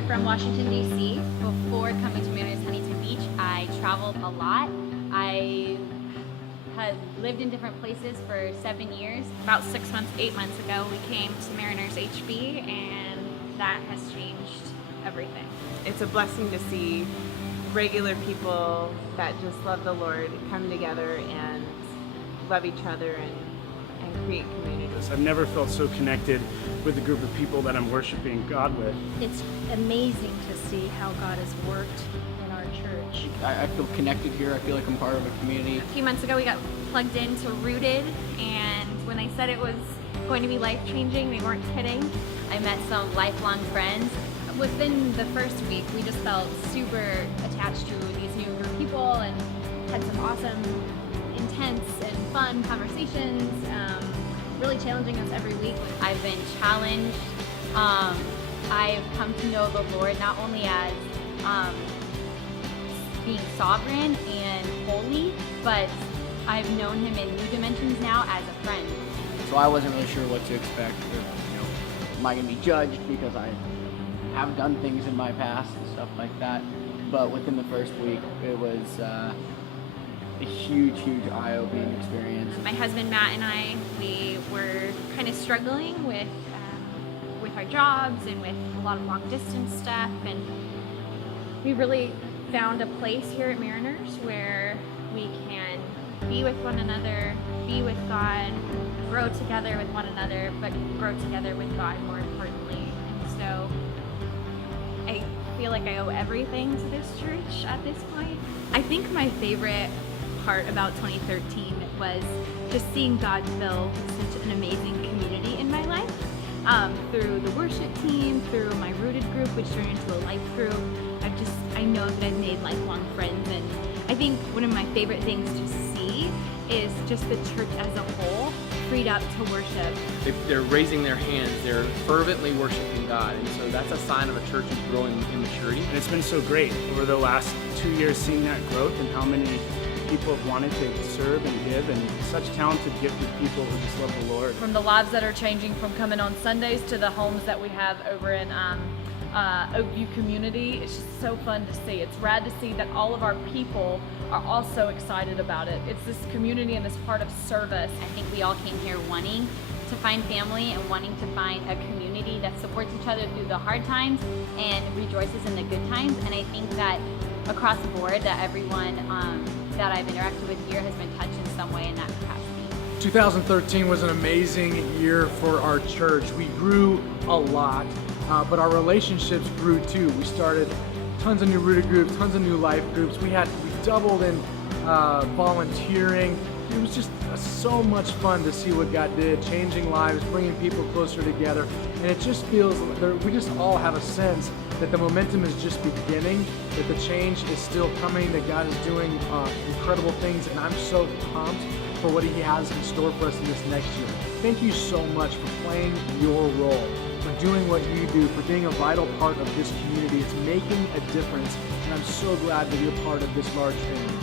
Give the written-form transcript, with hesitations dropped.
here from Washington, D.C. Before coming to Mariners Huntington Beach, I traveled a lot. I had lived in different places for 7 years. About 6 months, 8 months ago, we came to Mariners HB, and that has changed everything. It's a blessing to see regular people that just love the Lord come together and love each other and create community. I've never felt so connected with the group of people that I'm worshiping God with. It's amazing to see how God has worked in our church. I feel connected here. I feel like I'm part of a community. A few months ago, we got plugged into Rooted, and when they said it was going to be life-changing, they weren't kidding. I met some lifelong friends. Within the first week, we just felt super attached to these new group of people and had some awesome, intense and fun conversations, really challenging us every week. I've been challenged. I've come to know the Lord not only as being sovereign and holy, but I've known him in new dimensions now as a friend. So I wasn't really sure what to expect. Am I going to be judged because I have done things in my past and stuff like that? But within the first week, it was a huge eye-opening experience. My husband Matt and I, we were kind of struggling with our jobs and with a lot of long distance stuff, and we really found a place here at Mariners where we can be with one another, be with God, grow together with one another, but grow together with God more importantly. And so I feel like I owe everything to this church at this point. I think my favorite part about 2013 was just seeing God fill such an amazing community in my life. Through the worship team, through my Rooted group, which turned into a life group. I know that I've made lifelong friends, and I think one of my favorite things to see is just the church as a whole freed up to worship. If they're raising their hands, they're fervently worshiping God, and so that's a sign of a church who's growing in maturity. And it's been so great over the last 2 years seeing that growth and how many people have wanted to serve and give, and such talented, gifted people who just love the Lord. From the lives that are changing from coming on Sundays to the homes that we have over in Oakview community, it's just so fun to see. It's rad to see that all of our people are also excited about it. It's this community and this part of service. I think we all came here wanting to find family and wanting to find a community that supports each other through the hard times and rejoices in the good times. And I think that across the board, that everyone that I've interacted with here has been touched in some way in that capacity. 2013 was an amazing year for our church. We grew a lot, but our relationships grew too. We started tons of new Rooted groups, tons of new life groups. We doubled in volunteering. It was just so much fun to see what God did, changing lives, bringing people closer together. And it just feels, we just all have a sense that the momentum is just beginning, that the change is still coming, that God is doing incredible things, and I'm so pumped for what He has in store for us in this next year. Thank you so much for playing your role, for doing what you do, for being a vital part of this community. It's making a difference, and I'm so glad that you're part of this large family.